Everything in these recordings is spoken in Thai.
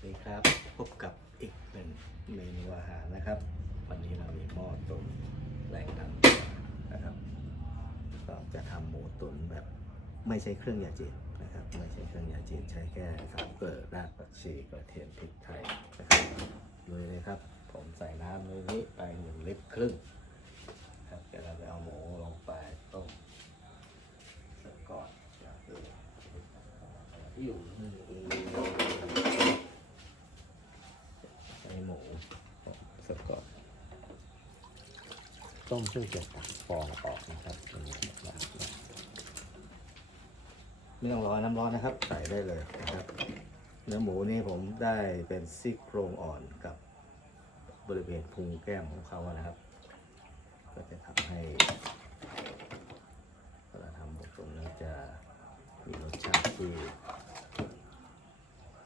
สดีครับ พบกับอีกหนึ่งเมนูอาหารนะครับ วันนี้เรามีหม้อตุ๋นแรงดันนะครับก็จะทำหมูตุ๋นแบบไม่ใช้เครื่องยาจีนนะครับ ไม่ใช้เครื่องยาจีนใช้แค่สามเกลือรากผักชีกระเทียมพริกไทยนะครับลุยเลยครับ ผมใส่น้ำในนี้ไปหนึ่งลิตรครึ่งครับเดี๋ยวเราจะเอาหมูลงไปต้มสักก่อนอย่างอื่นที่อยู่นี่ใส่หมูสักก่อน ต้มเพื่อจะตักฟองออกนะครับตรงนี้นะครับไม่ต้องรอน้ำร้อนนะครับ ใส่ได้เลยนะครับ เนื้อหมูนี่ผมได้เป็นซี่โครงอ่อนกับบริเวณพุงแก้มของเขานะครับ ก็จะทำให้เวลาทำหมูตุ๋นแล้จะมีรสชาติที่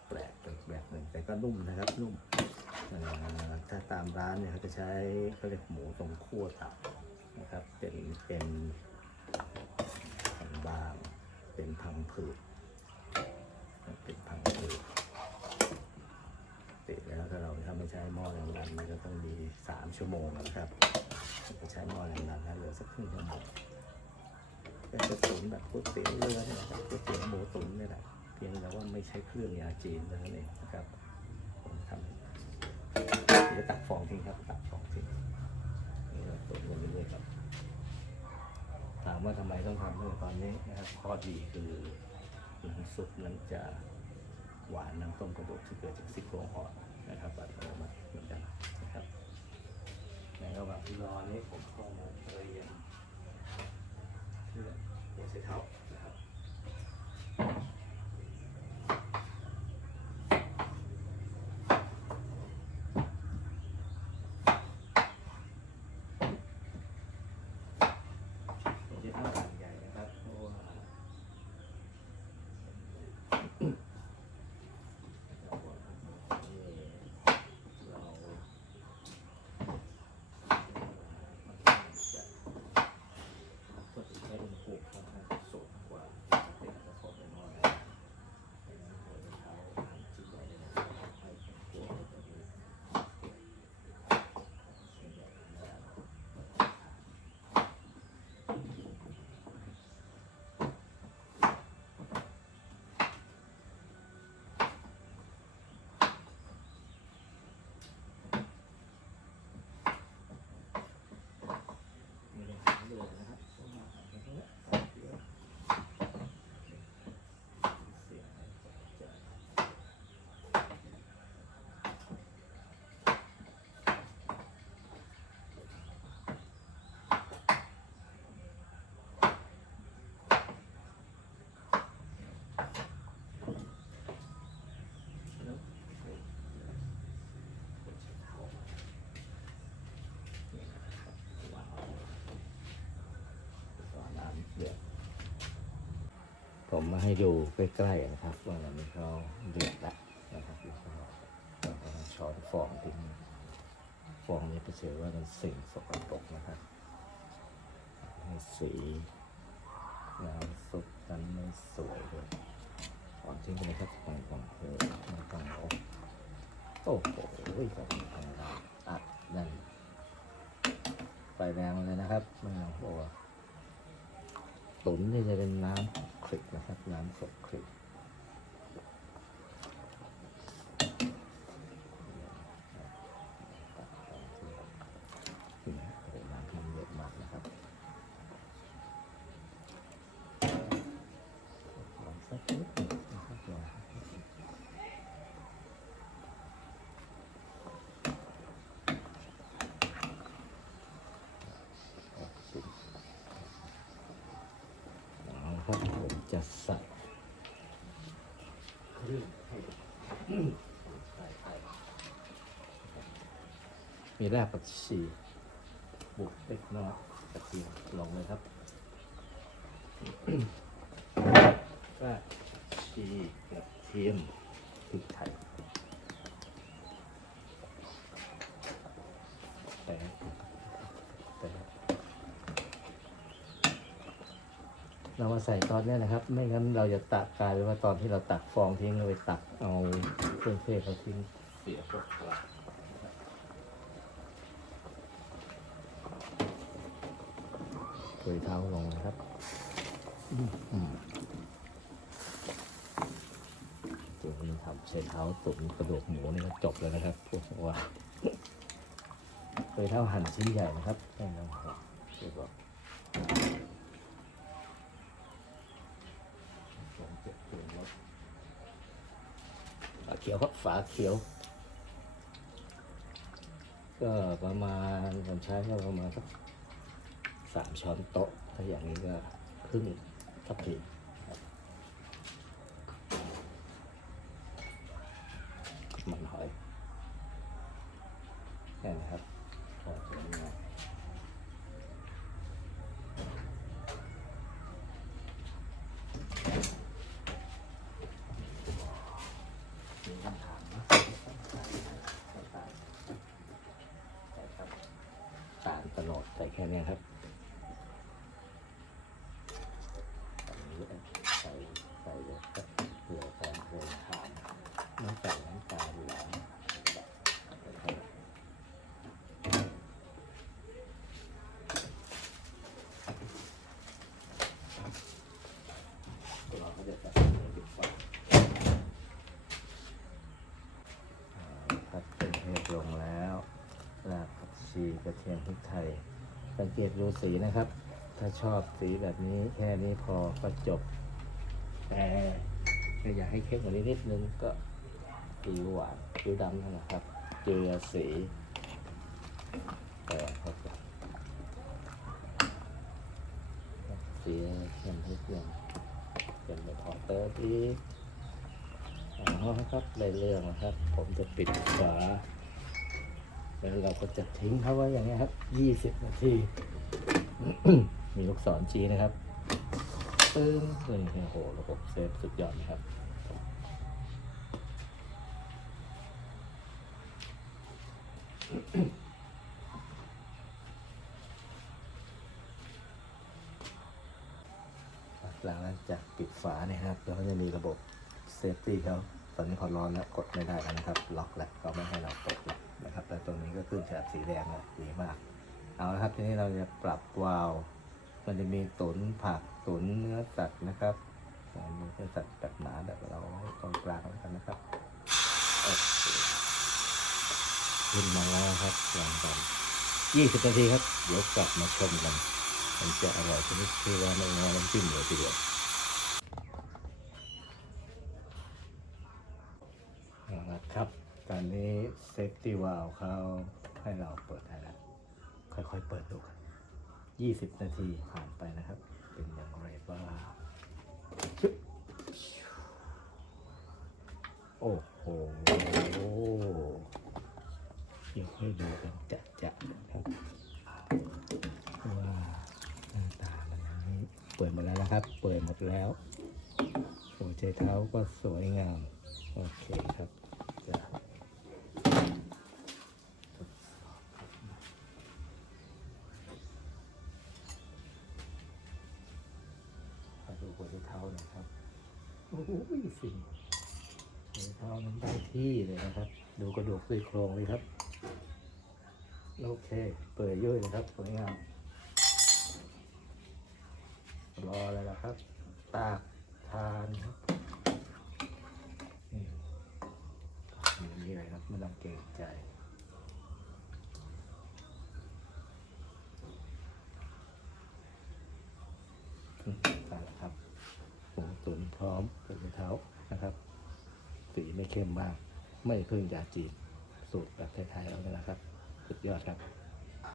แปลกไปอีกหนึ่งแต่ก็นุ่มนะครับนุ่ม ถ้าตามร้านเนี่ยเขาจะใช้เขาเรียกหมูตรงคั่วตับนะครับ เป็นเป็นพันบางเป็นพังผืดเป็นพังผืดติดแล้วถ้าเราถ้าไม่ใช้หม้อแรงดันมันก็ต้องมีสามชั่วโมงนะครับจะใช้หม้อแรงดันแล้วเหลือสักครึ่งชั่วโมงเป็นจะตุ๋นแบบก๋วยเตี๋ยวเรือเนี่ยนะครับก๋วยเตี๋ยวหมูตุ๋นนี่แหละเพียงแต่ว่าไม่ใช้เครื่องยาจีนเท่านั้นเองนะครับ เดี๋ยวตักฟองทิ้งครับตักฟองทิ้งนี่เราตุ๋นลงเรื่อยๆครับ ถามว่าทำไมต้องทำตั้งแต่ตอนนี้นะครับข้อดีคือน้ำซุปนั้นจะหวานน้ำต้มกระดูกที่เกิดจากซี่โครงอ่อนนะครับอัตโนมัติเหมือนกันนะครับในระหว่างที่รอนี้ผมเข้ามาเตรียมเพื่อหัวไชเท้านะครับ ผมจะทำหั่นใหญ่นะครับเพราะว่าเราก็จะใช้อุณหภูมิค่อนข้างสูงกว่าเป็นกระทบเป็นน้อยหัวเท้าหั่นชิ้นใหญ่เลยนะครับให้ตัวมันจะมีชิ้นใหญ่นะครับ ไม่ได้หาเลยนะครับเพราะว่าหาแค่นี้เดี๋ยวเสียงจะแล้วนี่นะครับว้าว ตอนน้ำเดือดผ มาให้ดูใกล้ๆนะครับว่าอันนี้เขาเดือดแล้วนะครับอยู่ข้างนอกเราก็ช้อนฟองทิ้งฟองนี้จะเชื่อว่าเป็นสิ่งสกปรกนะครับให้สีน้ำซุปนั้นไม่สวยเลยถอนทิ้งไปครับฟองฟองเออไม่ต้องเอาโอ้โหแบบนี้ธรรมดาอัดแน่นไฟแรงเลยนะครับไม่เอาโอ้ตุ๋นนี่จะเป็นน้ำ ลิกนะครับ น้ำสดคลิกนี่นะปริมาณทำเยอะมากนะครับ ลองสักนิดหนึ่งนะครับลองสักนิดหนึ่งเอาสิเอาละครับผมจะใส่เครื่องให้ใส่ไปมีรากผักชีบุกเล็กน้อยกระเทียมลงเลยครับรากผักชีกระเทียมพริกไทยแต่แต่ เรามา ใส่ตอนนี้นะครับ ไม่งั้นเราจะตักกลายเป็นว่าตอนที่เราตักฟองทิ้งเราไปตักเอาเครื่องเทศเราทิ้งเสียพวกปลาถวยเท้าลงนะครับอืมตัวนี้ทำใช้เท้าตุ๋นกระดูกหมูนี่ก็จบแล้วนะครับพวกว่าถวยเท้าหั่นชิ้นใหญ่นะครับแค่นั้นครับเรียบร้อย สองเจ็ดเปลี่ยนรถฝา เขียวครับฝาเขียว ก็ประมาณผมใช้ก็ประมาณสักสามช้อนโต๊ะถ้าอย่างนี้ก็ครึ่งทัพพีครับมันหอยนี่นะครับพอสวยงาม มีคำถามนะใส่ครับสาร ตลอดใส่แค่เนี้ยครับอันนี้ใส่ใส่เลยครับเผื่อแฟนเคยทานไม่ใส่น้ำตาลอยู่แล้วเราก็จะใส่ปิดฝา ครับเป็นเทศลงแล้วรากผั กระเทียมพริกไทย สังเกตดูสีนะครับ ถ้าชอบสีแบบนี้แค่นี้พอก็จบ แต่ถ้าอยากให้เข้มกว่านี้นิดนึงก็สีหวานสีดำนั่นแหละครับเจือสีแต่เข้าไปสีเข้มนิดนึงเป็นแบบพอเตอร์อีกอ๋อครับได้เรื่องนะครับ ผมจะปิดฝา แล้วเราก็จะทิ้งเขาไว้อย่างนี้ครับยี่สิบนาที มีลูกศรชี้นะครับปึ้งเลยโอ้โหระบบเซฟสุดยอดนะครับหลังจากปิดฝาเนี่ยครับเราก็จะมีระบบเซฟตี้เขาตอนนี้พอร้อนแล้วกดไม่ได้แล้วนะครับ ล็อกแล้วก็ไม่ให้เราตกแล้ว นะครับแล้วตรงนี้ก็ขึ้นแถบสีแดงเลยดีมาก เอาละครับ ทีนี้เราจะปรับวาล์วมันจะมีตุนผักตุนเนื้อสัตว์นะครับเนื้อสัตว์แบบหนาแบบเราไว้ตรงกลางแล้วกันนะครับขึ้นมาแล้วครับลองกันยี่สิบนาทีครับ เดี๋ยวกลับมาชมกัน มันจะอร่อยชนิดที่ว่าไม่งอน้ำจิ้มเลยทีเดียวเอาละครับ ต อนนี้เซฟตี้วาลเขาให้เราเปิดให้แล้ว ค่อยๆเปิดดูกัน20 นาทีผ่านไปนะครับ เป็นอย่างไรบ้างโอ้โหเดี๋ยวให้ดูกันจะๆนะครับว่าหน้าตามันอย่างนี้เปิดหมดแล้วนะครับ เปิดหมดแล้วหัวใจเท้าก็สวยงาม โอเคครับ จะ เลยนะครับ ดูกระดูกซี่โครงเลยครับ โอเค เปิดยุ่ยเลยครับสวยงามรออะไรละครับ ตากทานครับนี่อย่างนี้เลยครับไม่ต้องเกรงใจตายแล้วครับหมูตุ๋นพร้อมเป็นเท้านะครับ สีไม่เข้มมาก ไม่พึ่งยาจีนสูตรแบบไทยๆเอาเลยนะครับ สุดยอดครับ